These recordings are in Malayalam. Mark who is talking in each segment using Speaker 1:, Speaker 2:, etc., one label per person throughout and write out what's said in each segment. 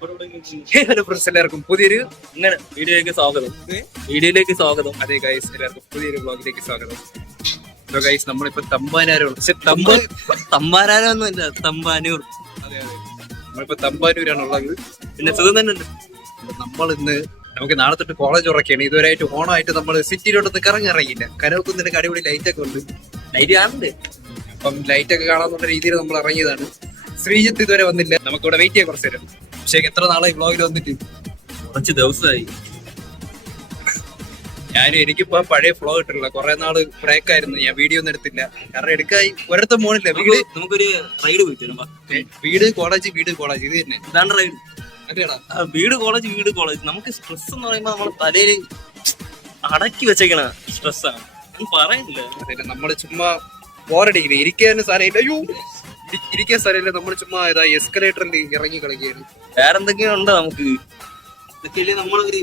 Speaker 1: ഹലോ ഫ്രണ്ട്സ് എല്ലാവർക്കും പുതിയൊരു
Speaker 2: ഇങ്ങനെ വീഡിയോയിലേക്ക് സ്വാഗതം. വീഡിയോയിലേക്ക് സ്വാഗതം.
Speaker 1: അതെ ഗൈസ് എല്ലാവർക്കും പുതിയൊരു ബ്ലോഗിലേക്ക് സ്വാഗതം. സോ ഗൈസ് നമ്മളിപ്പോ തമ്പാനാരോ പക്ഷെ തമ്പ
Speaker 2: ഒന്നുമില്ല തമ്പാനൂർ.
Speaker 1: അതെ അതെ. നമ്മളിപ്പോ തമ്പാനൂരാണ് ഉള്ളത്.
Speaker 2: പിന്നെ സുഖം തന്നെ ഉണ്ട്.
Speaker 1: നമ്മൾ ഇന്ന് നമുക്ക് നാളെ തൊട്ട് കോളേജ് ഉറക്കിയാണ്. ഇതുവരെയായിട്ട് ഓണമായിട്ട് നമ്മൾ സിറ്റിയിലോട്ടൊന്ന് കറങ്ങി ഇറങ്ങിയില്ല കനവക്കുന്നിന്റെ അടിപൊളി ലൈറ്റ് ഒക്കെ ഉണ്ട്.
Speaker 2: ലൈറ്റ് കാണുന്നുണ്ട്.
Speaker 1: അപ്പം ലൈറ്റ് ഒക്കെ കാണാന്നുള്ള രീതിയിൽ നമ്മൾ ഇറങ്ങിയതാണ്. ശ്രീജിത്ത് ഇതുവരെ വന്നില്ല. നമുക്കിവിടെ വെയിറ്റ് ചെയ്യാൻ കുറച്ചു നേരം. പക്ഷേ എത്ര നാളെ വ്ളോഗിൽ വന്നിട്ട്?
Speaker 2: കുറച്ച് ദിവസമായി
Speaker 1: ഞാൻ എനിക്കിപ്പോ പഴയ ഫ്ലോ ഇട്ടിട്ടില്ല കുറെ നാൾ ബ്രേക്ക് ആയിരുന്നു. ഞാൻ വീഡിയോ ഒന്നും എടുത്തില്ല. കാരണം എടുക്കായി. ഒരിടത്തും പോണില്ല. വീട്
Speaker 2: നമുക്ക് നമുക്കൊരു റൈഡ് പോയിട്ട്
Speaker 1: വീട് കോളേജ് വീട് കോളേജ് ഇത് തന്നെ.
Speaker 2: ഇതാണ് റൈഡ് വീട് കോളേജ് വീട് കോളേജ് നമുക്ക് സ്ട്രെസ് എന്ന് പറയുമ്പോ നമ്മളെ തലയിൽ അടക്കി വെച്ചേക്കണ സ്ട്രെസ്സാണ് ആണ്. പറയുന്നില്ല
Speaker 1: നമ്മൾ ചുമ്മാ ബോറടിക്കില്ല ഇരിക്കാൻ സാരമില്ല അയ്യോ. ഇരി- ഇരിക്കാൻ സാരമില്ല നമ്മൾ ചുമ്മാ ഇതാ എസ്കലേറ്ററിൽ ഇറങ്ങി കളിക്കുകയാണ്.
Speaker 2: വേറെ എന്തൊക്കെയോ ഉണ്ടോ നമുക്ക്. ഇതൊക്കെയല്ലേ നമ്മളൊരു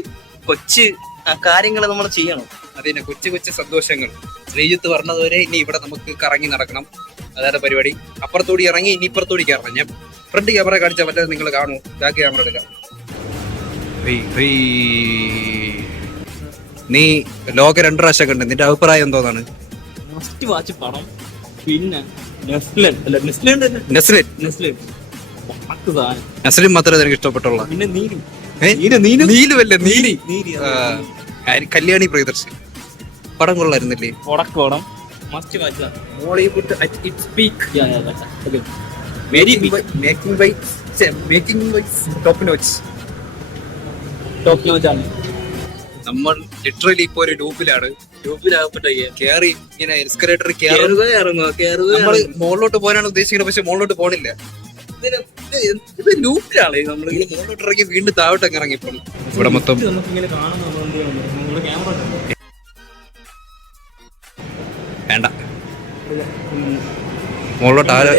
Speaker 2: കൊച്ച് കാര്യങ്ങൾ നമ്മൾ ചെയ്യണം.
Speaker 1: അതിനെ കൊച്ചു കൊച്ചു സന്തോഷങ്ങൾ. ശ്രീജിത്ത് പറഞ്ഞതുവരെ ഇനി ഇവിടെ നമുക്ക് കറങ്ങി നടക്കണം. അതാണ് പരിപാടി. അപ്പുറത്തോടി ഇറങ്ങി ഇനി ഇപ്പുറത്തോടി കയറണം. ഞാൻ ഫ്രണ്ട് ക്യാമറ കാണിച്ചാൽ മറ്റേ നിങ്ങൾ കാണൂ. ബാക്ക് ക്യാമറ എടുക്കാം. നീ ലോക രണ്ടു പ്രാവശ്യം കണ്ട്. നിന്റെ അഭിപ്രായം എന്തോന്നാണ്?
Speaker 2: ഫസ്റ്റ് വാച്ച് പടം. പിന്നെ നെസ്ലൻ അല്ല നെസ്ലൻ
Speaker 1: നസ്ലിൻ
Speaker 2: നെസ്ലൻ
Speaker 1: നസ്ലിൻ മാത്രമേ നിനക്ക് ഇഷ്ടപ്പെട്ടുള്ള.
Speaker 2: പിന്നെ
Speaker 1: നീലുവല്ലേ നീലി കല്യാണി പ്രിയദർശി. പടം കൊള്ളായിരുന്നില്ലേ?
Speaker 2: Must watch
Speaker 1: Bollywood at its peak
Speaker 2: very
Speaker 1: making by making by top notch
Speaker 2: Tokyo channel
Speaker 1: നമ്മൾ ലിറ്ററലി ഇപ്പൊ ഒരു ലൂപ്പിലാണ്
Speaker 2: ഗ്രൂപ്പിലാകപ്പെട്ട
Speaker 1: കയറി ഇങ്ങനെ എസ്കലേറ്റർ
Speaker 2: കയറുക ഇറങ്ങുക കേറുക
Speaker 1: നമ്മൾ മുകളിലോട്ട് പോകാനാണ് ഉദ്ദേശിക്കുന്നത് പക്ഷെ മുകളിലോട്ട് പോണില്ല.
Speaker 2: ഇത് ലൂപ്പിലാണ് നമ്മൾ
Speaker 1: മുകളിലോട്ട് ഇറങ്ങി വീണ്ടും താഴോട്ടങ്ങ് ഇറങ്ങി ഇപ്പോൾ ഇവിടെ മൊത്തം
Speaker 2: ഇങ്ങനെ
Speaker 1: വേണ്ട മുകളിലോട്ട് ആരോ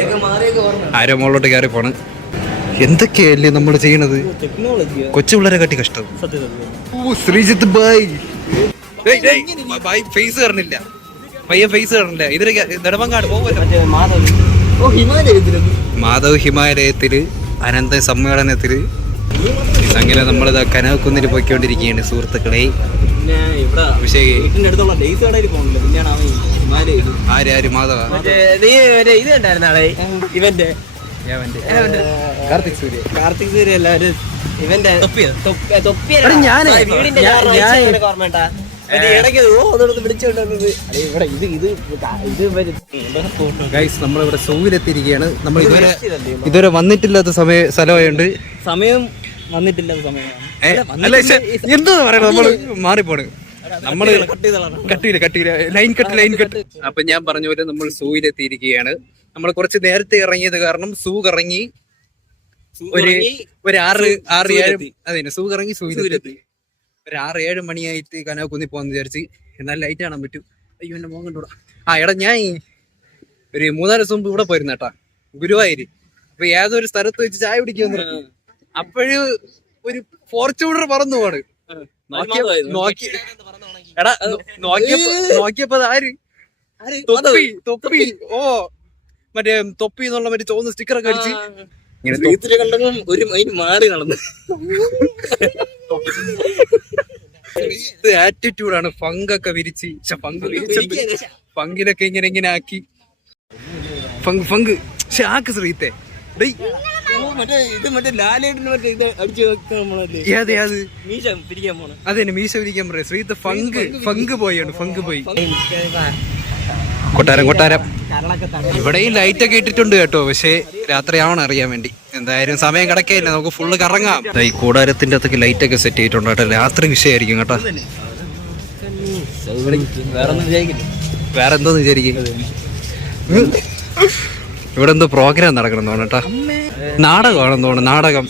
Speaker 1: ആരോ മുകളിലോട്ട് കയറി പോണ്. എന്തൊക്കെയല്ലേ നമ്മൾ ചെയ്യണത്? കൊച്ചു പിള്ളേരെ കാട്ടി കഷ്ടം. ശ്രീജിത്ത് ബായ് ബായ് ഫേസ് കാണില്ല പയ്യ ഫേസ് കാണില്ല ഇതിന് നെടുമ്പങ്കാട് പോകുമല്ലോ
Speaker 2: ഓ ഹിമാലയത്തിലൊക്കെ.
Speaker 1: മാധവ് ഹിമാലയത്തിൽ അനന്ത സമ്മേളനത്തിൽ അങ്ങനെ നമ്മൾ കനകുന്നിൽ പോയിക്കൊണ്ടിരിക്കുകയാണ് സുഹൃത്തുക്കളെ. ആര് ആര്? മാധവ.
Speaker 2: ഇത് കണ്ടായിരുന്നാളെ ഇവന്റെ.
Speaker 1: കാർത്തിക് സൂര്യ.
Speaker 2: കാർത്തിക് സൂര്യ അല്ല ഒരു ഇവന്റെ. തൊപ്പിയ. വീടിന്റെ
Speaker 1: ഗൈസ് നമ്മളിവിടെ സൂവിലെത്തിയിരിക്കുകയാണ് നമ്മൾ ഇതുവരെ ഇതുവരെ വന്നിട്ടില്ലാത്ത സമയ സ്ഥലമായുണ്ട്.
Speaker 2: സമയം വന്നിട്ടില്ലാത്ത സമയമാണ്.
Speaker 1: എന്താ പറയണത്? നമ്മൾ മാറിപ്പോണ്.
Speaker 2: നമ്മൾ
Speaker 1: കട്ടിയില്ല കട്ടിയില്ല ലൈൻ കട്ട് ലൈൻ കട്ട് അപ്പൊ ഞാൻ പറഞ്ഞ പോലെ നമ്മൾ സൂവിലെത്തിയിരിക്കുകയാണ് നമ്മൾ കുറച്ച് നേരത്തെ ഇറങ്ങിയത് കാരണം സൂ കറങ്ങി ഒരു ഒരു ആറ് ആറ് ഏഴ്. അതെ സൂ കറങ്ങി
Speaker 2: സൂര്യത്തി
Speaker 1: ഒരു ആറ് ഏഴ് മണിയായിട്ട് കനകുന്നി പോകാന്ന് വിചാരിച്ച് എന്നാൽ ലൈറ്റ് കാണാൻ പറ്റും. അയ്യോ എന്റെ മോൻ കണ്ടോടാ. ആ എടാ ഞാൻ ഒരു മൂന്നാൽ ദിവസം മുമ്പ് ഇവിടെ പോയിരുന്ന കേട്ടാ ഗുരുവായൂര്. അപ്പൊ ഏതൊരു സ്ഥലത്ത് വെച്ച് ചായ പിടിക്കുന്നു അപ്പോഴും ഒരു ഫോർച്യൂണർ പറന്നു പോണ് നോക്കിയ- നോക്കി എടാ നോക്കിയപ്പോ നോക്കിയപ്പോ ആര്? തൊപ്പി തൊപ്പി. ഓ മറ്റേ തൊപ്പി എന്നുള്ള മറ്റേ ചുവന്ന സ്റ്റിക്കർ ഒക്കെ അടിച്ച്. ഇങ്ങനെ
Speaker 2: കണ്ടെങ്കിലും ഒരു മൈൻഡ് മാറി നടന്നു.
Speaker 1: ഇത് ആറ്റിറ്റ്യൂഡാണ് ഫങ്കൊക്കെ വിരിച്ച്. ഫങ്ക് ഫങ്കിനൊക്കെ ഇങ്ങനെ ഇങ്ങനെ ആക്കി. ഫങ്ക് ഫങ്ക്. പക്ഷെ ആക്ക് ശ്രീത്തെ. അതെ മീശ വിരിക്കാൻ പറയാം ശ്രീത്തെ ഫങ്ക് ഫങ്ക് പോയാണ് ഫങ്ക് പോയി. കൊട്ടാരം കൊട്ടാരം.
Speaker 2: ഇവിടെ ഈ
Speaker 1: ഇവിടെയും ലൈറ്റ് ഒക്കെ ഇട്ടിട്ടുണ്ട് കേട്ടോ. പക്ഷേ രാത്രിയാവണം അറിയാൻ വേണ്ടി. എന്തായാലും സമയം കിടക്കയില്ല. നമുക്ക് ഫുള്ള് കറങ്ങാം. ഈ കൂടാരത്തിന്റെ അകത്തേക്ക് ലൈറ്റ് ഒക്കെ സെറ്റ് ചെയ്തിട്ടുണ്ട് കേട്ടോ. രാത്രി വിഷയമായിരിക്കും കേട്ടോ.
Speaker 2: വേറെ
Speaker 1: എന്തോന്ന് വിചാരിക്കും? ഇവിടെ എന്തോ പ്രോഗ്രാം നടക്കണം തോന്നുന്നു കേട്ടോ. നാടകമാണെന്ന് തോന്നുന്നു. നാടകം.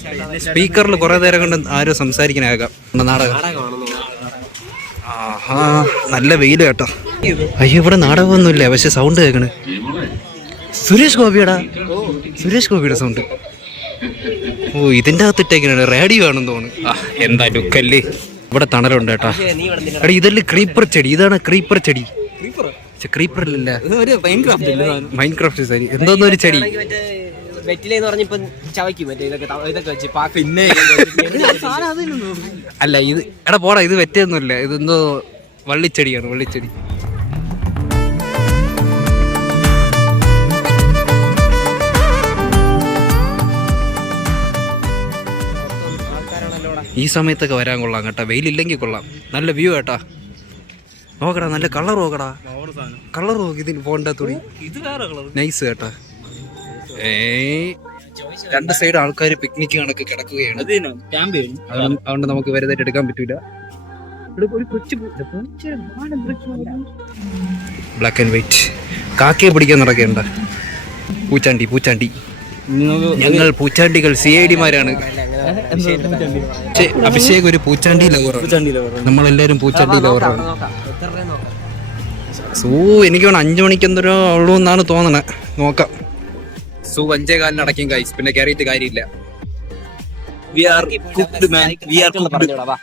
Speaker 1: സ്പീക്കറിൽ കുറെ നേരം കൊണ്ട് ആരും സംസാരിക്കാനാകാം നാടകം. ആഹാ നല്ല വെയിൽ കേട്ടോ. അയ്യോ ഇവിടെ നാടകമൊന്നുമില്ല? പക്ഷെ സൗണ്ട് കേൾക്കണ് സുരേഷ് ഗോപിയടാ സുരേഷ് ഗോപിയുടെ സൗണ്ട് ഓ ഇതിന്റെ അകത്ത് ഇട്ടേക്കാണ്. റേഡിയോ ആണെന്ന് തോന്നുന്നു. ആ എന്താ ലുക്കല്ലേ ഇവിടെ തണലുണ്ട് കേട്ടോ.
Speaker 2: നീ ഇവിടെ നിന്നെ
Speaker 1: എടാ ഇതല്ലേ ക്രീപ്പർ ചെടി? ഇതാണ് ക്രീപ്പർ ചെടി. ക്രീപ്പർ അല്ലല്ല.
Speaker 2: ഇത് മൈൻക്രാഫ്റ്റ് ഇല്ല സാധനം
Speaker 1: മൈൻക്രാഫ്റ്റ് ചെടി. എന്തോന്ന് ഒരു ചെടി.
Speaker 3: വെറ്റിലെന്ന് പറഞ്ഞ ഇപ്പൊ ചവയ്ക്കും മറ്റേ ഇതൊക്കെ ഇതൊക്കെ വെച്ച് പാക്ക്
Speaker 2: പിന്നെ
Speaker 1: അല്ല ഇത് എടാ പോടാ ഇത് വെറ്റൊന്നുമില്ല ഇതെന്തോ എന്തോ വള്ളിച്ചെടിയാണ് വള്ളിച്ചെടി. ഈ സമയത്തൊക്കെ വരാൻ കൊള്ളാം കേട്ടോ. വെയിലില്ലെങ്കിൽ കൊള്ളാം. നല്ല വ്യൂ കേട്ടാ നോക്കടാ നല്ല കളർ നോക്കടാ. കളർ നോക്കി ഇതിന് പോണ്ട തുണി. നൈസ് കേട്ടാ. ഏ രണ്ട് സൈഡ് ആൾക്കാർ പിക്നിക് കണക്ക് കിടക്കുകയാണ്. അതുകൊണ്ട് നമുക്ക് വെറുതെ എടുക്കാൻ പറ്റൂല. ബ്ലാക്ക് ആൻഡ് വൈറ്റ് കാക്കയെ പിടിക്കാൻ നടക്കേണ്ട. പൂച്ചാണ്ടി പൂച്ചാണ്ടി. ഞങ്ങൾ പൂച്ചാണ്ടികൾ സി ഐ ഡിമാരാണ് അഭിഷേക് ഒരു പൂച്ചാണ്ടി ലവറാണ് നമ്മളെല്ലാരും പൂച്ചാണ്ടി ലവറാണ് സൂ എനിക്ക് വേണം അഞ്ചു മണിക്ക് എന്തോരോ ഉള്ളൂ എന്നാണ് തോന്നണേ. നോക്കാം. സൂ അഞ്ചേ കാലിന് അടയ്ക്കും കൈസ് പിന്നെ കയറിയിട്ട് കാര്യമില്ല.
Speaker 2: We are cooked man we are cooked
Speaker 3: പറഞ്ഞോടാ വാ.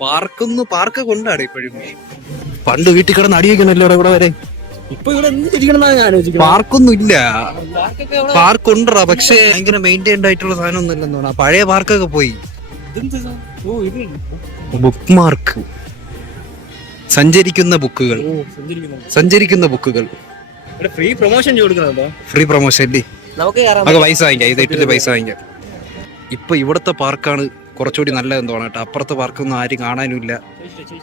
Speaker 1: പാർക്കൊന്നു പാർക്ക് കൊണ്ടാണ് ഇപ്പോഴും പണ്ട് വീട്ടിൽ കിടന്ന് അടിയിക്കണല്ലോ ഇവിടെ വരെ.
Speaker 2: ഇപ്പൊ ഇവിടെ എന്ത് ഇരിക്കണം ഞാൻ ആലോചിക്കുന്നത്
Speaker 1: പാർക്കൊന്നും ഇല്ല പാർക്ക് ഉണ്ടറാ പക്ഷേ ഭയങ്കര മെയിന്റൈൻഡ് ആയിട്ടുള്ള സാധനം ഒന്നും ഇല്ലെന്ന് തോന്നാ പഴയ പാർക്കൊക്കെ പോയി.
Speaker 2: ഇതെന്ത് സാ- ഓ ഇത്
Speaker 1: ബുക്ക് മാർക്ക് സഞ്ചരിക്കുന്ന ബുക്കുകൾ.
Speaker 2: ഓ സഞ്ചരിക്കുന്നു
Speaker 1: സഞ്ചരിക്കുന്ന ബുക്കുകൾ.
Speaker 2: ഇവിടെ ഫ്രീ പ്രൊമോഷൻ
Speaker 1: ഫ്രീ പ്രൊമോഷൻ അല്ലേ?
Speaker 3: നമുക്ക് കയറാം
Speaker 1: നമുക്ക് പൈസ വാങ്ങിക്കാം ഇത് പൈസ വാങ്ങിക്കാം. ഇപ്പൊ ഇവിടുത്തെ പാർക്കാണ് കുറച്ചുകൂടി നല്ലതെന്ന് കേട്ടോ? അപ്പുറത്ത് പാർക്കൊന്നും ആരും കാണാനുമില്ല.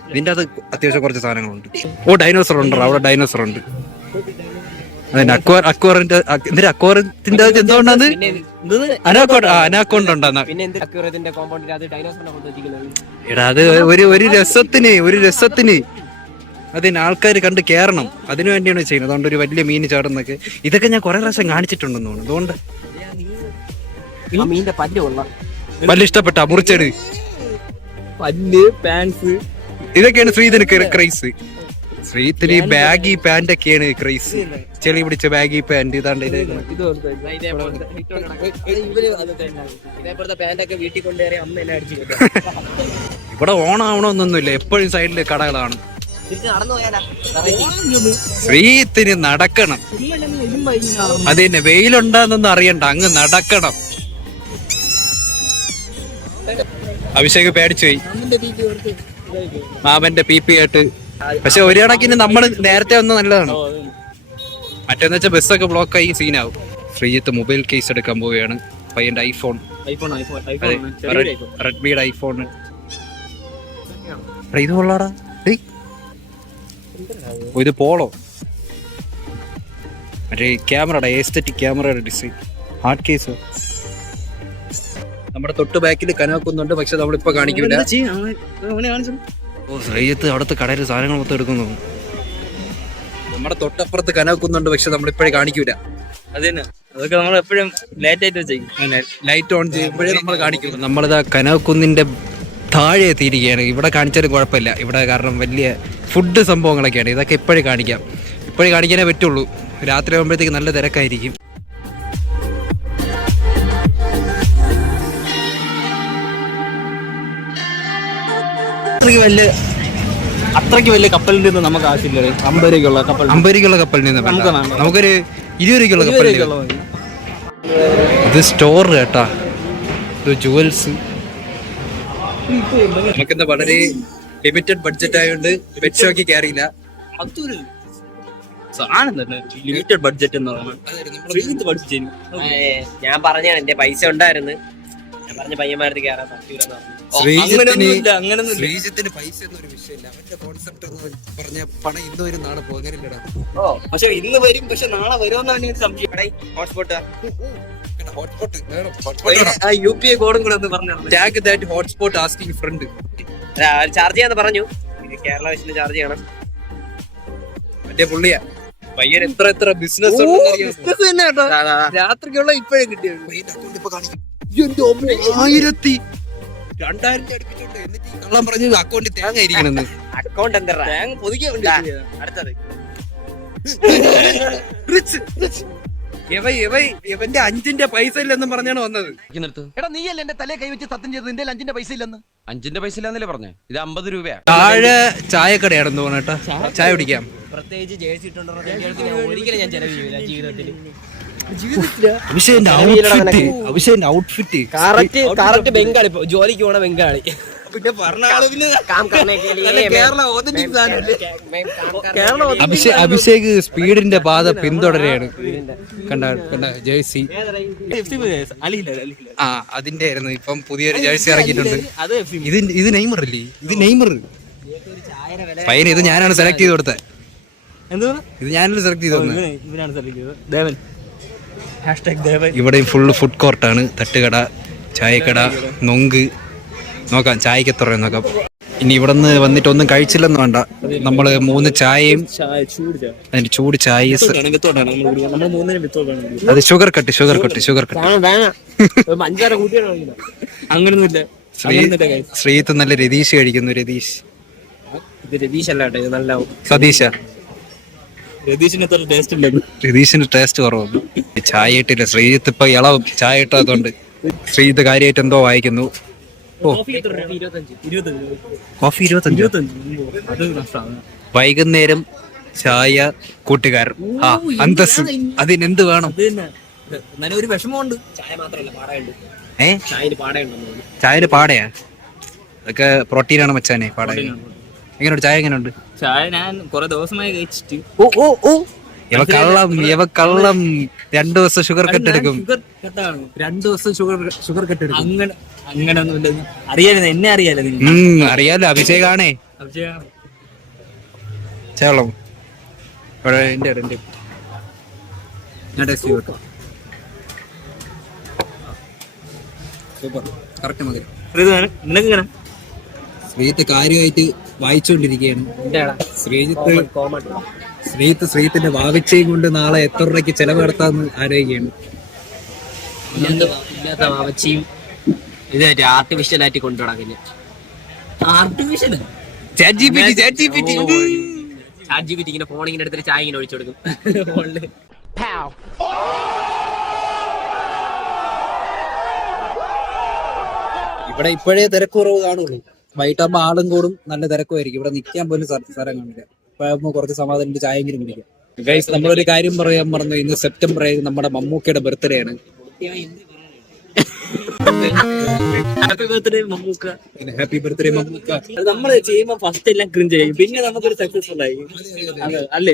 Speaker 1: ഇതിന്റെ അത് അത്യാവശ്യം കുറച്ച് സാധനങ്ങളുണ്ട്. ഓ ഡൈനോസർ ഉണ്ട്? അവിടെ ഡൈനോസർ ഉണ്ട്. അതന്നെ അക്വർ അക്വറിന്റെ എന്തിനാ എന്തുകൊണ്ടാണ്? അനാക്കോണ്ട് അനാക്കോണ്ട് ഉണ്ടെന്നാ.
Speaker 3: അത്
Speaker 1: എടാ ഒരു ഒരു രസത്തിന് ഒരു രസത്തിന്. അതിന് ആൾക്കാർ കണ്ട് കേറണം. അതിനു വേണ്ടിയാണ് ചെയ്യുന്നത്. അതുകൊണ്ട് ഒരു വലിയ മീൻ ചാടുന്നൊക്കെ ഇതൊക്കെ ഞാൻ കുറെ പ്രാവശ്യം കാണിച്ചിട്ടുണ്ടെന്ന് തോന്നുന്നു. അതുകൊണ്ട്
Speaker 3: മീനിന്റെ
Speaker 1: വലിയ ഇഷ്ടപ്പെട്ട? മുറിച്ചത്
Speaker 2: പല്ല് പാൻസ്
Speaker 1: ഇതൊക്കെയാണ് ശ്രീധന് ക്രൈസ് ശ്രീധന് ബാഗി പാന്റ് ഒക്കെയാണ് ക്രൈസ് ചെളി പിടിച്ച ബാഗി പാന്റ് ഇതാണ്ട് ഇവിടെ ഓണാവണമെന്നൊന്നുമില്ല എപ്പോഴും സൈഡിൽ കടകളാണ്. ശ്രീത്തിന് നടക്കണം. അത് തന്നെ. വെയിലുണ്ടാന്നൊന്നും അറിയണ്ട. അങ്ങ് നടക്കണം. അഭിഷേക് പേടിച്ചുപോയി മാമന്റെ പി പി ആയിട്ട് പക്ഷെ ഒരു കണക്കിന് നമ്മൾ നേരത്തെ വന്ന നല്ലതാണ്. മറ്റേന്ന് വെച്ചാൽ ബസ്സൊക്കെ ബ്ലോക്ക് ആയി സീനാവും ശ്രീജിത്ത് മൊബൈൽ കേസ് എടുക്കാൻ പോവുകയാണ്. പയ്യന്റെ ഐഫോൺ റെഡ്മിയുടെ ഐഫോൺ ഇത് കൊള്ളാടാ. ഇത് പോളോ. മറ്റേ ക്യാമറയുടെ എസ്തറ്റിക് ക്യാമറയുടെ ഡിസൈൻ ഹാർഡ് കേസ് നമ്മുടെ തൊട്ട് ബാക്കിൽ കനവക്കുന്നുണ്ട് പക്ഷെ നമ്മളിപ്പോ കാണിക്കില്ല
Speaker 2: അവനെ കാണിച്ചു
Speaker 1: ഓ ശ്രീജിത്ത് അവിടുത്തെ കടയിൽ സാധനങ്ങൾ മൊത്തം എടുക്കുന്നു. നമ്മുടെ തൊട്ടപ്പുറത്ത് കനവക്കുന്നുണ്ട് പക്ഷെ നമ്മളിപ്പോഴേ കാണിക്കൂല.
Speaker 2: അതന്നെ. തന്നെ അതൊക്കെ നമ്മൾ എപ്പോഴും ലേറ്റ് ആയിട്ട് വെച്ചേക്കും.
Speaker 1: ലൈറ്റ് ഓൺ ചെയ്യുമ്പോഴേ നമ്മൾ കാണിക്കുള്ളൂ നമ്മളിതാ കനവക്കുന്നിന്റെ താഴെ എത്തിയിരിക്കുകയാണ്. ഇവിടെ കാണിച്ചാലും കുഴപ്പമില്ല. ഇവിടെ കാരണം വലിയ ഫുഡ് സംഭവങ്ങളൊക്കെയാണ്. ഇതൊക്കെ ഇപ്പോഴേ കാണിക്കാം. ഇപ്പോഴേ കാണിക്കാനേ പറ്റുള്ളൂ. രാത്രി ആകുമ്പോഴത്തേക്ക് നല്ല തിരക്കായിരിക്കും.
Speaker 2: അത്രയ്ക്ക് വലിയ അത്രയ്ക്ക് വലിയ കപ്പലിൽ നിന്ന് നമുക്ക് ആവശ്യമില്ല അമ്പരക്കുള്ള കപ്പൽ
Speaker 1: അമ്പരിക്കുള്ള കപ്പലിൽ നിന്ന് വേണ്ട. നമുക്കൊരു ഇരുപത് രൂപയ്ക്കുള്ള
Speaker 2: രൂപയ്ക്കുള്ള
Speaker 1: ഇത് സ്റ്റോർ കേട്ടാ. ഇത് ജുവൽസ് നമുക്കെന്താ വളരെ ലിമിറ്റഡ് ബഡ്ജറ്റ് ആയതുകൊണ്ട് പെറ്റ് ഷോക്ക് കയറിയില്ല
Speaker 2: അതൊരു സാധനം തന്നെ ലിമിറ്റഡ് ബഡ്ജറ്റ് എന്ന് പറയുന്നത്
Speaker 3: ഞാൻ പറഞ്ഞാണ് എന്റെ പൈസ ഉണ്ടായിരുന്നു. ഞാൻ പറഞ്ഞ പയ്യന്മാരത്ത് കയറാൻ പറ്റൂലെന്ന് പറഞ്ഞു.
Speaker 1: ശ്രീജിത്തിന് പൈസ എന്നൊരു വിഷയമില്ല. അവന്റെ കോൺസെപ്റ്റ് പറഞ്ഞ പണം ഇന്ന് വരും നാളെ പോകാനില്ലടാ
Speaker 3: ഓ
Speaker 2: പക്ഷെ ഇന്ന് വരും പക്ഷെ നാളെ വരുമെന്നാണ് എനിക്ക് സംശയം.
Speaker 3: Hotspot
Speaker 1: hotspot
Speaker 2: U P I കോഡും കൂടെ ഒന്ന് പറഞ്ഞു
Speaker 1: tag that hotspot asking friend
Speaker 3: charge ചെയ്യാന്ന് പറഞ്ഞു. ഇത് കേരള വിഷന് ചാർജ് ചെയ്യണം.
Speaker 1: മറ്റേ പുള്ളിയാ. പയ്യൻ എത്ര എത്ര ബിസിനസ്
Speaker 2: രാത്രിക്കുള്ള ഇപ്പോഴും കിട്ടിയത്
Speaker 1: ആയിരത്തി രണ്ടായിരം അടുപ്പിച്ചുണ്ട് എന്നിട്ട് ഈ കള്ളം പറഞ്ഞത് അക്കൗണ്ടിൽ തേങ്ങ ഇരിക്കണെന്ന്.
Speaker 3: അക്കൗണ്ട് എന്താ
Speaker 2: തേങ്ങ. കിട്ടിയതാ.
Speaker 3: അടുത്തത്.
Speaker 1: Rich rich. ഇവ ഇവ ഇവന്റെ അഞ്ചിന്റെ പൈസ ഇല്ലെന്നും പറഞ്ഞാണ് വന്നത്.
Speaker 4: എടാ നീ നീയല്ലേ എന്റെ തലേ കൈവച്ച് സത്യം ചെയ്തത്? നിന്റെ അഞ്ചിന്റെ പൈസ ഇല്ലെന്ന്. അഞ്ചിന്റെ പൈസ ഇല്ലെന്നല്ലേ പറഞ്ഞേ? ഇത് അമ്പത് രൂപയാ.
Speaker 1: താഴെ ചായക്കടയാണെന്ന് തോന്നട്ടാ ചായ കുടിക്കാം.
Speaker 3: പ്രത്യേകിച്ച് ജേഴ്സി ഇട്ടുണ്ടോ? ഒരിക്കലും ഞാൻ ചെലവ് ചെയ്യൂല ജീവിതത്തിൽ
Speaker 1: അഭിഷേകിന്റെ ഔട്ട്ഫിറ്റ് അഭിഷേകിന്റെ ഔട്ട്ഫിറ്റ്
Speaker 3: കറക്റ്റ് കറക്റ്റ് ബംഗാളി ജോലിക്ക് പോണ ബംഗാളി
Speaker 2: പിന്നെ പറഞ്ഞ?
Speaker 1: അഭിഷേക് അഭിഷേക് സ്പീഡിന്റെ പാത പിന്തുടരുകയാണ് കണ്ട കണ്ട ജേഴ്സി ആ അതിന്റെ ആയിരുന്നു ഇപ്പം പുതിയൊരു ജേഴ്സി ഇറങ്ങിയിട്ടുണ്ട് ഇത് ഇത് നെയ്മർ അല്ലേ ഇത് നെയ്മർ പയ്യന് ഇത് ഞാനാണ് സെലക്ട് ചെയ്ത് കൊടുത്തത്
Speaker 2: എന്താ
Speaker 1: ഇത് ഞാനാണ് സെലക്ട് ചെയ്തോ
Speaker 2: ഇവനാണ് സെലക്ട് ചെയ്തത് തന്നത്
Speaker 1: ഇവിടെ ഫുള്ള് ഫുഡ് കോർട്ടാണ് തട്ടുകട ചായക്കട നൊങ്ക്. നോക്കാം ചായക്ക് എത്ര നോക്കാം. ഇനി ഇവിടെ നിന്ന് വന്നിട്ട് ഒന്നും കഴിച്ചില്ലെന്ന് വേണ്ട. നമ്മൾ മൂന്ന് ചായയും
Speaker 2: ചായ ചൂട് ചായ
Speaker 1: അതിന്റെ ചൂട്
Speaker 2: നമ്മൾ നമ്മൾ
Speaker 1: അത് sugar cut sugar cut sugar cut
Speaker 2: അങ്ങനൊന്നുമില്ല.
Speaker 1: ശ്രീത്ത് നല്ല രതീഷ് കഴിക്കുന്നു രതീഷ്.
Speaker 3: ഇത് രതീഷ് അല്ലാട്ടെ ഇത് നല്ല
Speaker 1: സതീശ
Speaker 2: ടേസ്റ്റ്
Speaker 1: രതീഷിന്റെ ടേസ്റ്റ് കുറവ് ചായ ഇട്ടില്ല. ശ്രീജിത്ത് ഇപ്പൊ ഇളവ്. ചായ ഇട്ടാത്തോണ്ട്. ശ്രീജിത്ത് കാര്യമായിട്ട് എന്തോ വായിക്കുന്നു. കോഫി ഇരുപത്തഞ്ച്. വൈകുന്നേരം ചായ കൂട്ടുകാരൻ ആ അന്തസ്. അതിനെന്ത് വേണം?
Speaker 2: ഒരു വിഷമമുണ്ട്.
Speaker 3: ചായ മാത്രമല്ല പാടയുണ്ട്.
Speaker 1: ഏ?
Speaker 3: ചായയിൽ പാടയുണ്ടെന്ന്
Speaker 1: ചായന് പാടയാ? അതൊക്കെ പ്രോട്ടീനാണ് മച്ചാനെ പാട എങ്ങനെയുണ്ട്? ചായ എങ്ങനെയുണ്ട്?
Speaker 2: ചായ ഞാൻ കുറെ ദിവസമായി കഴിച്ചിട്ട്.
Speaker 1: ഓ ഓ ഓ. ഇവ കള്ളം ഇവ കള്ളം. രണ്ടു ദിവസം ഷുഗർ കട്ട് എടുക്കും. രണ്ടു ദിവസം ഷുഗർ ഷുഗർ കട്ട് എടുക്കും.
Speaker 2: അങ്ങനെ അങ്ങനെ ഒന്നുമില്ല അറിയാലോ എന്നെ അറിയാലോ
Speaker 1: അറിയാലോ. അഭിഷേകാണേ. ചേളം ഇവിടെ എന്റെ എന്റെ ഞാൻ ടേസ്റ്റ് ചെയ്തോ സൂപ്പർ. കറക്റ്റ് മതി.
Speaker 2: നിനക്ക് ഇങ്ങനെ
Speaker 1: ശ്രീജിത്ത് കാര്യമായിട്ട് വായിച്ചുകൊണ്ടിരിക്കുകയാണ്. ശ്രീജിത്ത്
Speaker 3: ശ്രീത്ത്
Speaker 1: ശ്രീജിത്ത് ശ്രീജിത്തിന്റെ വാവിച്ചയും കൊണ്ട് നാളെ എത്ര രൂപയ്ക്ക് ചെലവ് നടത്താന്ന് ആലോചിക്കുകയാണ്.
Speaker 3: ഇല്ലാത്ത വാവച്ചിയും ഇത് ആർട്ടിഫിഷ്യൽ ആയിട്ട് കൊണ്ടു നടക്കുന്നത്
Speaker 2: ആർട്ടിഫിഷ്യൽ
Speaker 3: ഇങ്ങനെ ഫോൺ ഇങ്ങനെ എടുത്തിട്ട് ചായ ഇങ്ങനെ ഒഴിച്ചു കൊടുക്കും. ഫോണിൽ
Speaker 1: ഇവിടെ ഇപ്പോഴേ തിരക്കുറവ് കാണുള്ളൂ. വൈകിട്ടാകുമ്പോ ആളും കൂടും നല്ല തിരക്കുമായിരിക്കും. ഇവിടെ നിൽക്കാൻ പോലും സ്ഥ- സ്ഥലം കാണില്ല. ഇപ്പൊ കുറച്ച് സമാധാനം ചായെങ്കിലും കുടിക്കാം. നമ്മളൊരു കാര്യം പറയാൻ പറഞ്ഞു ഇന്ന് സെപ്റ്റംബർ ഏഴ് നമ്മുടെ മമ്മൂക്കയുടെ ബർത്ത്ഡേ ആണ്.
Speaker 2: Happy birthday Mammookka.
Speaker 1: Happy birthday Mammookka.
Speaker 2: അത് നമ്മൾ ചെയ്യുമ്പോൾ ഫസ്റ്റ് എല്ലാം ക്രിഞ്ച് ചെയ്യും. പിന്നെ നമുക്കൊരു സക്സസ്ഫുൾ ആയി. അല്ലേ?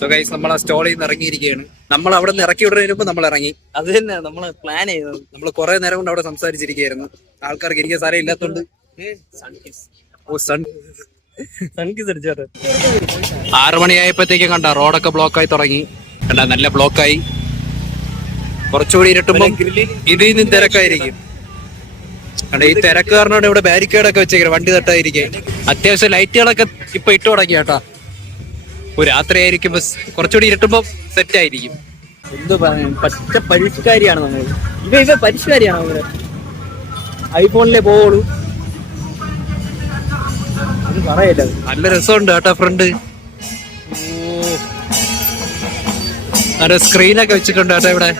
Speaker 1: സോ ഗൈസ് നമ്മൾ ആ സ്റ്റോളിൽ നിന്ന് ഇറങ്ങിയിരിക്കുകയാണ്. നമ്മൾ അവിടെ നിന്ന് ഇറക്കി വിടുന്നതിന് മുമ്പ് നമ്മൾ ഇറങ്ങി.
Speaker 2: അത് തന്നെ നമ്മൾ പ്ലാൻ ചെയ്തത്
Speaker 1: നമ്മൾ കുറെ നേരം കൊണ്ട് അവിടെ സംസാരിച്ചിരിക്കുകയായിരുന്നു. ആൾക്കാർക്ക് ഇരിക്കാൻ സാരം ഇല്ലാത്തോണ്ട്. ഓ സൺ
Speaker 2: സൺകിസ് അടിച്ചോട്ടെ
Speaker 1: ആറു മണിയായപ്പോഴത്തേക്കും കണ്ട റോഡൊക്കെ ബ്ലോക്കായി തുടങ്ങി. കണ്ട നല്ല ബ്ലോക്കായി കുറച്ചുകൂടി ഇരുട്ടുമ്പോ ഇതിൽ നിന്ന് തിരക്കായിരിക്കും. കണ്ടോ ഈ തിരക്ക് കാരണം ഇവിടെ ബാരിക്കേഡ് ഒക്കെ വെച്ചേക്കണം വണ്ടി തട്ടായിരിക്കും അത്യാവശ്യം ലൈറ്റുകളൊക്കെ ഇപ്പൊ ഇട്ടു തുടങ്ങി കേട്ടോ ഒരു രാത്രി ആയിരിക്കുമ്പോ കുറച്ചുകൂടി ഇരുട്ടുമ്പോ സെറ്റ് ആയിരിക്കും.
Speaker 2: എന്ത് പറയാൻ പറ്റ പരിഷ്കാരിയാണ് നമ്മൾ ഇവ ഇവ പരിഷ്കാരിയാണ് നമ്മൾ ഐഫോണിലേ പോവുള്ളൂ. പറയല്ല
Speaker 1: നല്ല രസമുണ്ട് കേട്ടോ ഫ്രണ്ട്. സ്ക്രീനൊക്കെ വെച്ചിട്ടുണ്ട് കേട്ടോ ഇവിടെ.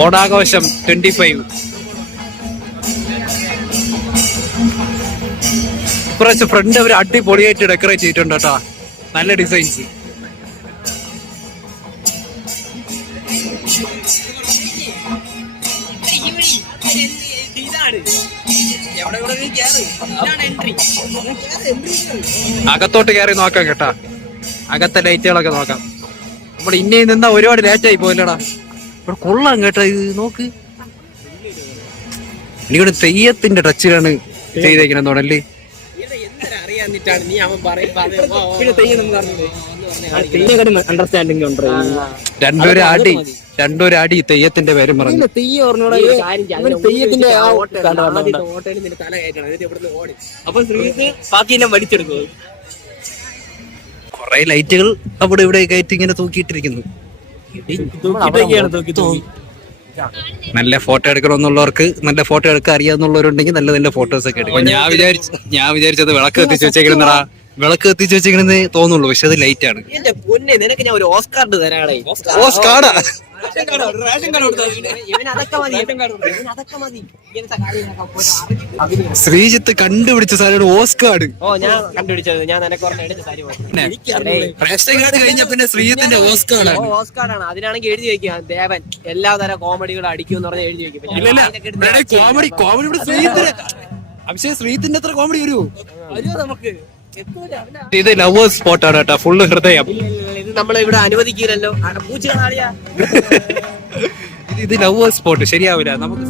Speaker 1: ഓണാഘോഷം ട്വന്റി ഫൈവ് ഇപ്രാവശ്യം ഫ്രണ്ട് അവർ അടിപൊളിയായിട്ട് ഡെക്കറേറ്റ് ചെയ്തിട്ടുണ്ട് കേട്ടോ. നല്ല ഡിസൈൻസ് അകത്തോട്ട് കയറി നോക്കാം കേട്ടാ. അകത്തെ ലൈറ്റുകളൊക്കെ നോക്കാം. നമ്മൾ ഇന്നേ നിന്നാ ഒരുപാട് ലേറ്റായി പോയില്ലടാ. ഇവിടെ കൊള്ളാം കേട്ടാ ഇത് നോക്ക്. എനിക്കൊരു തെയ്യത്തിന്റെ ടച്ചിലാണ് ചെയ്തേക്കണെന്ന് തോന്നല്ലേ
Speaker 2: അണ്ടർസ്റ്റാൻഡിങ് ഉണ്ട്.
Speaker 1: രണ്ടൊരു അടി രണ്ടൊരു അടി തെയ്യത്തിന്റെ പേരും പറഞ്ഞു.
Speaker 2: തെയ്യത്തിന്റെ അപ്പൊ ബാക്കി വലിച്ചെടുക്കും
Speaker 1: കുറെ ലൈറ്റുകൾ അവിടെ ഇവിടെ കയറ്റി ഇങ്ങനെ തൂക്കിയിട്ടിരിക്കുന്നു.
Speaker 2: തൂക്കിയിട്ടൊക്കെയാണ് തൂക്കി തൂക്കി
Speaker 1: നല്ല ഫോട്ടോ എടുക്കണമെന്നുള്ളവർക്ക് നല്ല ഫോട്ടോ എടുക്കാൻ അറിയാന്നുള്ളവരുണ്ടെങ്കിൽ നല്ല നല്ല ഫോട്ടോസ് ഒക്കെ എടുക്കും ഞാൻ വിചാരിച്ചു ഞാൻ വിചാരിച്ചത് വിളക്ക് കത്തിച്ച് വെച്ചേക്കണെന്നടാ. വിളക്ക് കത്തിച്ച് വെച്ചേക്കണെന്ന് തോന്നുള്ളൂ പക്ഷെ അത് ലൈറ്റ് ആണ്.
Speaker 3: ഓസ്കാർഡ് തരാടേ.
Speaker 1: ഓസ്കാർഡാ?
Speaker 3: ഇവന് അതൊക്കെ മതി. ഇവന് അതൊക്കെ മതി. ഇങ്ങനത്തെ കാര്യങ്ങളൊക്കെ പോയിട്ട് അറിഞ്ഞിട്ട്
Speaker 1: ശ്രീജിത്ത് കണ്ടുപിടിച്ച സാരിയുടെ ഓസ്കാർഡ്
Speaker 3: ഓ ഞാൻ കണ്ടുപിടിച്ചത്. ഞാൻ നിനക്ക് പറഞ്ഞ എടുത്ത കാര്യം
Speaker 1: റേഷൻ കാർഡ് കഴിഞ്ഞ പിന്നെ ശ്രീജിത്തിന്റെ ഓസ്കാർഡ്
Speaker 3: ഓ ഓസ്കാർഡാണ് അതിനാണെങ്കിൽ എഴുതി വെക്കുക. ദേവൻ എല്ലാ തരം കോമഡികളും അടിക്കും എന്ന് പറഞ്ഞ് എഴുതി വെക്കും.
Speaker 1: കോമഡി കോമഡി ഇവിടെ ശ്രീജിത്തിന് അഭിഷേക് ശ്രീജിത്തിന്റെ അത്ര കോമഡി വരുമോ
Speaker 3: നമുക്ക്?
Speaker 1: ഇത് ലവേഴ്സ് സ്പോട്ടാണ് കേട്ടോ. ഫുള്ള് ഹൃദയം.
Speaker 3: ഇത് നമ്മൾ ഇവിടെ അനുവദിക്കില്ലല്ലോ
Speaker 1: ഇത് ലവ് സ്പോട്ട് ശരിയാവില്ല. നമുക്ക്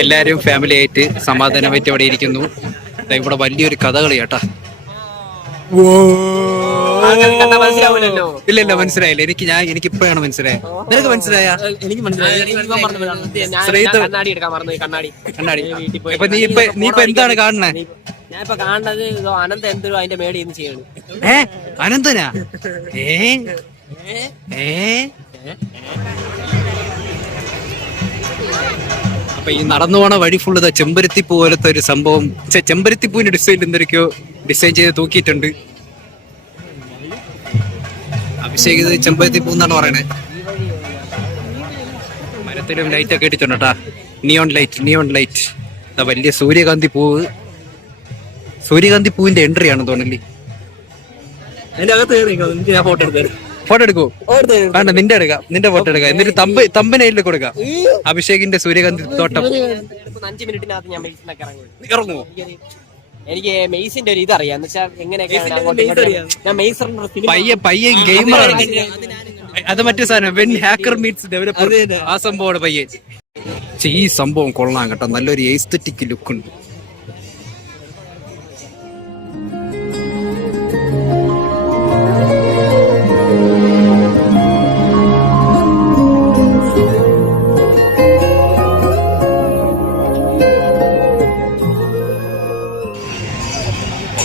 Speaker 1: എല്ലാവരും എല്ലാരും ഫാമിലി ആയിട്ട് സമാധാനമായിട്ട് ഇവിടെ ഇരിക്കുന്നു. ഇവിടെ വലിയൊരു കഥകളി കേട്ടാ
Speaker 3: മനസ്സിലാവില്ലല്ലോ
Speaker 1: ഇല്ല ഇല്ല മനസ്സിലായില്ല. എനിക്ക് ഞാൻ എനിക്ക് ഇപ്പോഴാണ് മനസ്സിലായത് നിനക്ക് മനസ്സിലായ?
Speaker 3: എനിക്ക്. കണ്ണാടി എടുക്കാൻ മറന്നു കണ്ണാടി.
Speaker 1: കണ്ണാടി. ഇപ്പൊ നീ ഇപ്പൊ നീ ഇപ്പൊ എന്താണ്
Speaker 3: ഇപ്പൊ കാണുന്നത് ഇതോ അനന്ത എന്തോ അതിന്റെ മേടി എന്ന് ചെയ്യണം
Speaker 1: ഏ? അനന്തനാ? ഏ? ഏ? അപ്പൊ ഈ നടന്നു പോണ വഴി ഫുള്ള് ചെമ്പരത്തി ചെമ്പരത്തിപ്പൂ പോലത്തെ ഒരു സംഭവം. ചെമ്പരത്തി ചെമ്പരത്തിപ്പൂവിന്റെ ഡിസൈൻ എന്തൊക്കെയോ ഡിസൈൻ ചെയ്ത് തൂക്കിയിട്ടുണ്ട്. അഭിഷേക് ഇത് ചെമ്പരത്തിപ്പൂ എന്നാണ് പറയണേ. മരത്തിലും ലൈറ്റ് ഒക്കെ ഇട്ടിട്ടുണ്ട് കേട്ടാ നിയോൺ ലൈറ്റ് നിയോൺ ലൈറ്റ് ഇതാ വലിയ സൂര്യകാന്തി പൂവ് സൂര്യകാന്തി പൂവിന്റെ എൻട്രി ആണ് തോന്നല്ലേ
Speaker 2: അതിന്റെ അകത്ത് കയറി ഞാൻ ഫോട്ടോ എടുത്തത്
Speaker 1: ഫോട്ടോ എടുക്കൂ. വേണ്ട നിന്റെ എടുക്കാം. നിന്റെ ഫോട്ടോ എടുക്കാം. എന്നിട്ട് തമ്പ് തമ്പനയിൽ കൊടുക്കാം. അഭിഷേകിന്റെ സൂര്യകാന്തി തോട്ടം.
Speaker 3: ഇപ്പൊ അഞ്ച് മിനിറ്റിനകത്ത് ഞാൻ
Speaker 1: ഇറങ്ങുമോ
Speaker 3: എനിക്ക് മെയ്സിന്റെ ഒരു ഇതറിയാം. എന്ന് വെച്ചാൽ എങ്ങനെയൊക്കെ
Speaker 1: അത് മറ്റേ സാധനം വെൻ ഹാക്കർ മീറ്റ്സ് ഡെവലപ്പർ ആ സംഭവമാണ് പയ്യൻ ഈ സംഭവം കൊള്ളാം കേട്ടോ. നല്ലൊരു എസ്തറ്റിക് ലുക്ക് ഉണ്ട്.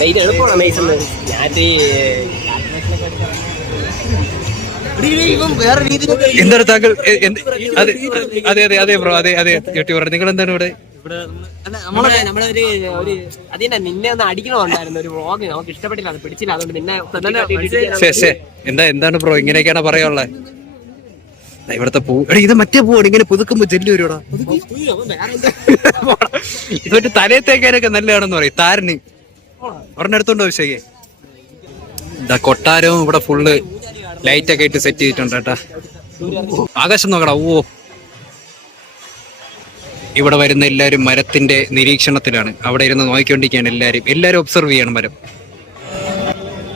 Speaker 3: ഇത് എളുപ്പമാണ് മെയ്സറിന് ഞാൻ
Speaker 1: എന്താണ് താങ്കൾ അതെ അതെ അതെ അതെ ബ്രോ അതെ അതെ യൂട്യൂബർ നിങ്ങൾ എന്താണ് ഇവിടെ?
Speaker 3: നമ്മളെ ഒരു ഒരു അതിനെ നിന്നെ ഒന്ന് അടിക്കണമുണ്ടായിരുന്നു ഒരു വ്ളോഗ് നമുക്ക് ഇഷ്ടപ്പെട്ടില്ല അത് പിടിച്ചില്ല. അതുകൊണ്ട് നിന്നെ
Speaker 1: എന്താ എന്താണ് ബ്രോ ഇങ്ങനെയൊക്കെയാണ് പറയാനുള്ളത് ഇവിടുത്തെ പൂ എടാ ഇത് മറ്റേ പൂവാണ് ഇങ്ങനെ പുതുക്കുമ്പോ ജെല്ലി വരുവാടാ. ഇത് മറ്റേ തലയത്തേക്കാനൊക്കെ നല്ലതാണെന്ന് പറയും താരന്. ഒരെണ്ണം എടുത്തോണ്ടോ അഭിഷേകെ ഇതാ കൊട്ടാരവും ഇവിടെ ഫുള്ള് ലൈറ്റ് ഒക്കെ ഇട്ട് സെറ്റ് ചെയ്തിട്ടുണ്ട് കേട്ടാ. ആകാശം നോക്കടാ ഓ ഇവിടെ വരുന്ന എല്ലാവരും മരത്തിന്റെ നിരീക്ഷണത്തിലാണ്. അവിടെ ഇരുന്ന് നോക്കിക്കൊണ്ടിരിക്കുകയാണ് എല്ലാരും. എല്ലാരും ഒബ്സർവ് ചെയ്യണം മരം.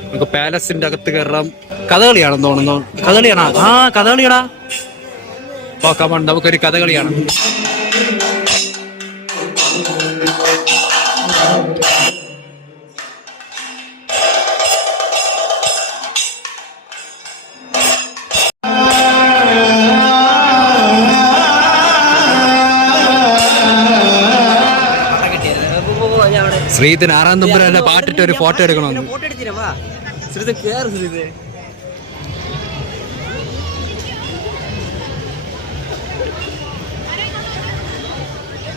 Speaker 1: നമുക്ക് പാലസിന്റെ അകത്ത് കയറാം. കഥകളിയാണെന്ന് തോന്നുന്നു. കഥകളിയാണോ? ആ കഥകളിയാടാ. കമൺ നമുക്കൊരു കഥകളിയാണ്? ശ്രീധൻ ആറാം നമ്പർ പാട്ടിട്ട് ഒരു ഫോട്ടോ എടുക്കണമെന്ന്
Speaker 3: ഫോട്ടോ എടുത്തില്ല വാ
Speaker 2: ശ്രുത കേറ് ശ്രുത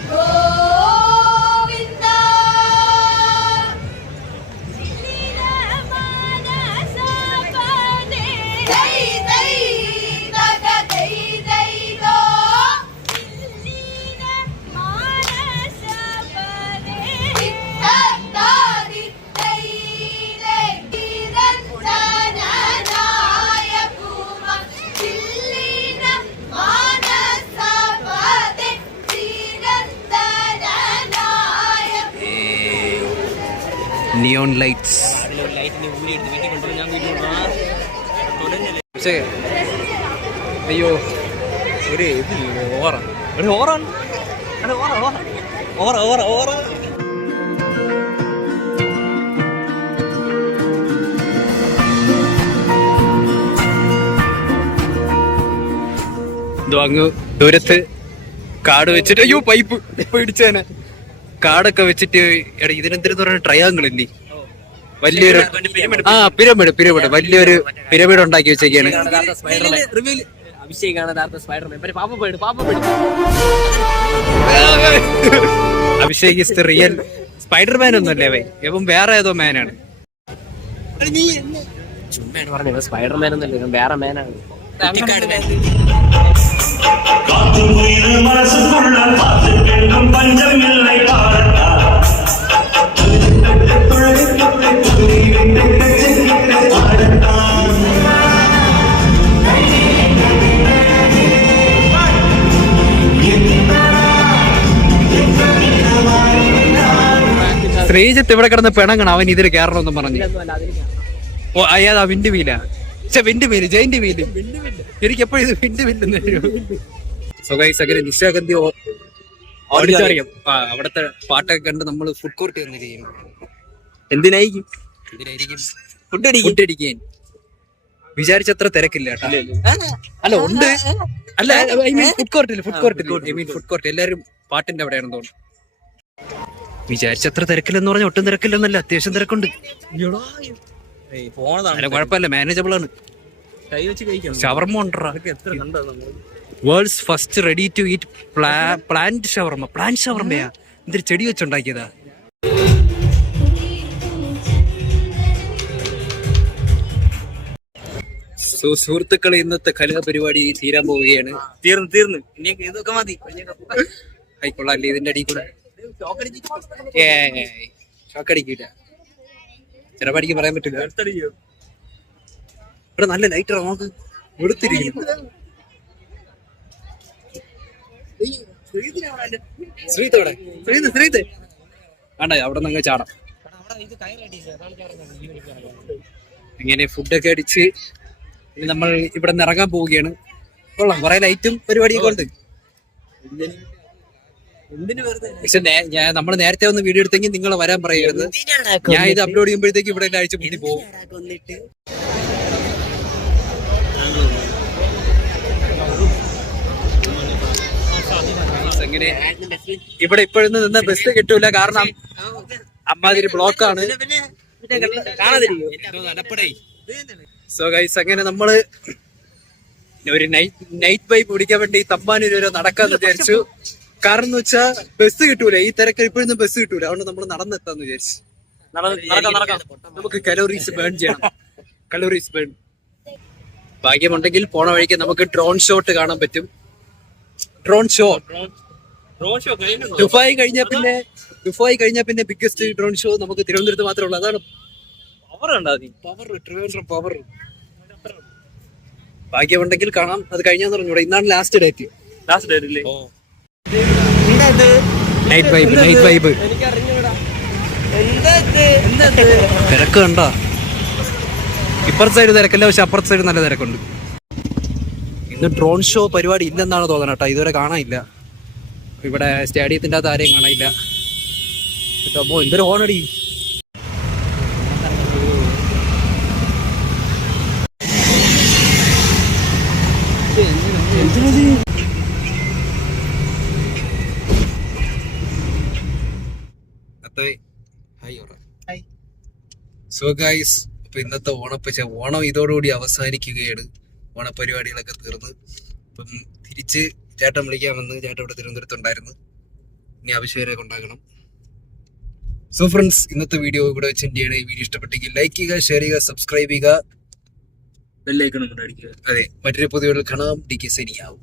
Speaker 5: ഗോവിന്ദ
Speaker 2: ഓറ ഓറ ഓറ.
Speaker 1: അങ്ങ് ദൂരത്ത് കാട് വെച്ചിട്ട് അയ്യോ പൈപ്പ് ഇപ്പൊ ഇടിച്ചേനെ കാടൊക്കെ വെച്ചിട്ട് എടാ ഇതിനെന്തിനെന്ന് പറയുന്ന ട്രയാങ്കിൾ ഇല്ലേ വലിയൊരു ആ പിരമിഡ് പിരമിഡ്. വലിയൊരു പിരമിഡ് ഉണ്ടാക്കി വെച്ചേക്കാണ്.
Speaker 3: അഭിഷേകാണ് പാപ്പ പോയിട്ട് പാപ്പ പോയിട്ട്.
Speaker 1: Abhishek is the real Spiderman ഒന്നും അല്ലേ വൈ ഇപ്പം വേറെ ഏതോ മാനാണ്
Speaker 3: ചുമ്മാണ് പറഞ്ഞത് സ്പൈഡർമാൻ ഒന്നല്ലേ ഇവൻ വേറെ മാനാണ്.
Speaker 6: കാത്തുപോയിന മനസ്സുകൊള്ള പഞ്ച
Speaker 1: ശ്രീജിത്ത് ഇവിടെ കിടന്ന് പിണങ്ങണം. അവൻ ഇതിൽ കയറണമെന്ന് പറഞ്ഞു. ഓ അയ്യാതാ വിൻഡ് വീല? പക്ഷെ വിൻഡ് വീൽ ജയിന്റ് വീൽ. എനിക്ക് എപ്പോഴും ഇത് വിൻഡ് വീൽ സ്വകാര്യ നിശാഗന്ധി ഓഡിറ്റോറിയം അവിടുത്തെ പാട്ടൊക്കെ കണ്ട് നമ്മൾ ഫുഡ് കോർട്ട് വന്നിരിക്കുന്നു
Speaker 2: എന്തിനായിരിക്കും? ഫുഡ്
Speaker 1: അടിക്കാൻ. വിചാരിച്ചത്ര തിരക്കില്ല അല്ല ഉണ്ട്. അല്ല ഐ മീൻ ഫുഡ് കോർട്ടിൽ ഫുഡ് കോർട്ടിൽ ഐ മീൻ ഫുഡ് കോർട്ട് എല്ലാരും പാട്ടിന്റെ അവിടെയാണെന്ന് തോന്നുന്നു. വിചാരിച്ചത്ര തിരക്കില്ലെന്ന് പറഞ്ഞ ഒട്ടും തിരക്കില്ലെന്നല്ല അത്യാവശ്യം തിരക്കുണ്ട്. കുഴപ്പമില്ല മാനേജബിൾ ആണ്
Speaker 2: കൈ വെച്ച് കഴിക്കണം
Speaker 1: ഷവർമ ഉണ്ടോ world's first ready to eat plant shawarma plant ഷവർമയാ എന്തൊരു ചെടി വെച്ചുണ്ടാക്കിയതാ? സുഹൃത്തുക്കൾ സുഹൃത്തുക്കളെ ഇന്നത്തെ കലാപരിപാടി തീരാൻ പോവുകയാണ്.
Speaker 2: തീർന്നു തീർന്നു. ഇതൊക്കെ മതി.
Speaker 1: ആയിക്കൊള്ളാല്ലേ ഇതിന്റെ അടിയിൽ കൂടെ? ഷോക്കടിക്കൂല ചിലപ്പടിക്ക് പറയാൻ പറ്റില്ല. ഇവിടെ നല്ല ലൈറ്റർ നമുക്ക് വെളുത്തിരിക്കുന്നു. ശ്രീത്തോടെ ശ്രീത്ത് ശ്രീത്ത് വേണ്ട അവിടെ നിന്ന് ചാടാം. ഇങ്ങനെ ഫുഡൊക്കെ അടിച്ച് ഇനി നമ്മൾ ഇവിടെ നിന്ന് ഇറങ്ങാൻ പോവുകയാണ്. കൊള്ളാം കുറെ ലൈറ്റും പരിപാടിയൊക്കെ ഉണ്ട്. പക്ഷെ ഞാൻ നമ്മൾ നേരത്തെ ഒന്ന് വീഡിയോ എടുത്തെങ്കിൽ നിങ്ങൾ വരാൻ പറയരുത്. ഞാൻ ഇത് അപ്ലോഡ് ചെയ്യുമ്പോഴത്തേക്ക് ഇവിടെ എല്ലാ ആഴ്ച മുന്നിൽ പോകും. എങ്ങനെ? ഇവിടെ ഇപ്പോഴൊന്നും നിന്ന് ബസ് കിട്ടൂല. കാരണം അമ്മാതിരി ബ്ലോക്കാണ് സോ ഗൈസ് അങ്ങനെ നമ്മൾ ഒരു നൈറ്റ് നൈറ്റ് വൈബ് പിടിക്കാൻ വേണ്ടി തമ്പാനൂര് വരെ നടക്കാന്ന് വിചാരിച്ചു. കാരണം എന്ന് വെച്ചാ ബസ് കിട്ടൂല. ഈ തിരക്ക് ഇപ്പോഴൊന്നും ബസ് കിട്ടൂല. അതുകൊണ്ട് നമ്മൾ നടന്നെത്താന്ന് വിചാരിച്ചു.
Speaker 2: നടക്കാം നടക്കാം.
Speaker 1: നമുക്ക് കലോറീസ് ബേൺ ചെയ്യണം. കലോറീസ് ബേൺ ഭാഗ്യമുണ്ടെങ്കിൽ പോണ വഴിക്ക് നമുക്ക് ഡ്രോൺ ഷോട്ട് കാണാൻ പറ്റും. ഡ്രോൺ ഷോ
Speaker 2: ഡ്രോൺ ഷോ കഴിഞ്ഞു
Speaker 1: ദുബായ് കഴിഞ്ഞ പിന്നെ ദുബായ് കഴിഞ്ഞ പിന്നെ ബിഗ്ഗസ്റ്റ് ഡ്രോൺ ഷോ നമുക്ക് തിരുവനന്തപുരത്ത് മാത്രമേ ഉള്ളൂ. അതാണ്
Speaker 2: പവർ ഉണ്ടാ
Speaker 1: പവർ ട്രിവാൻഡ്രം പവർ ഭാഗ്യമുണ്ടെങ്കിൽ കാണാം. അത് കഴിഞ്ഞാന്ന് പറഞ്ഞൂടെ. ഇന്നാണ് ലാസ്റ്റ് ഡേറ്റ്
Speaker 2: ലാസ്റ്റ് ഡേറ്റ് ഇല്ലേ?
Speaker 1: നൈറ്റ് വൈബ് നൈറ്റ് വൈബ് തിരക്ക് കണ്ട? ഇപ്പുറത്തെ സൈഡ് തിരക്കല്ല പക്ഷെ അപ്പുറത്തെ സൈഡ് നല്ല തിരക്കുണ്ട്. ഇന്ന് ഡ്രോൺ ഷോ പരിപാടി ഇല്ലെന്നാണ് തോന്നുന്നത് കേട്ടോ. ഇതുവരെ കാണാനില്ല. ഇവിടെ സ്റ്റേഡിയത്തിന്റെ അകത്ത് ആരെയും കാണാനില്ല. കേട്ടോ അമ്മോ എന്തൊരു ഹോണടി സോ ഗൈസ് അപ്പൊ ഇന്നത്തെ ഓണപ്പച്ച ഓണം ഇതോടുകൂടി അവസാനിക്കുകയാണ്. ഓണപരിപാടികളൊക്കെ തീർന്ന്. അപ്പം തിരിച്ച് ചേട്ടൻ വിളിക്കാൻ വന്ന് ചേട്ടൻ ഇവിടെ തിരുവനന്തപുരത്തുണ്ടായിരുന്നു. ഇനി അഭിഷേകരെ കൊണ്ടാകണം. സോ ഫ്രണ്ട്സ് ഇന്നത്തെ വീഡിയോ ഇവിടെ വെച്ച് എന്റെ ഈ വീഡിയോ ഇഷ്ടപ്പെട്ടെങ്കിൽ ലൈക്ക് ചെയ്യുക ഷെയർ ചെയ്യുക സബ്സ്ക്രൈബ് ചെയ്യുക.
Speaker 2: ബെല്ലൈക്കണം കൊണ്ട് അടിക്കുക.
Speaker 1: അതെ മറ്റൊരു പുതിയ കാണാം. D K സനിയാവും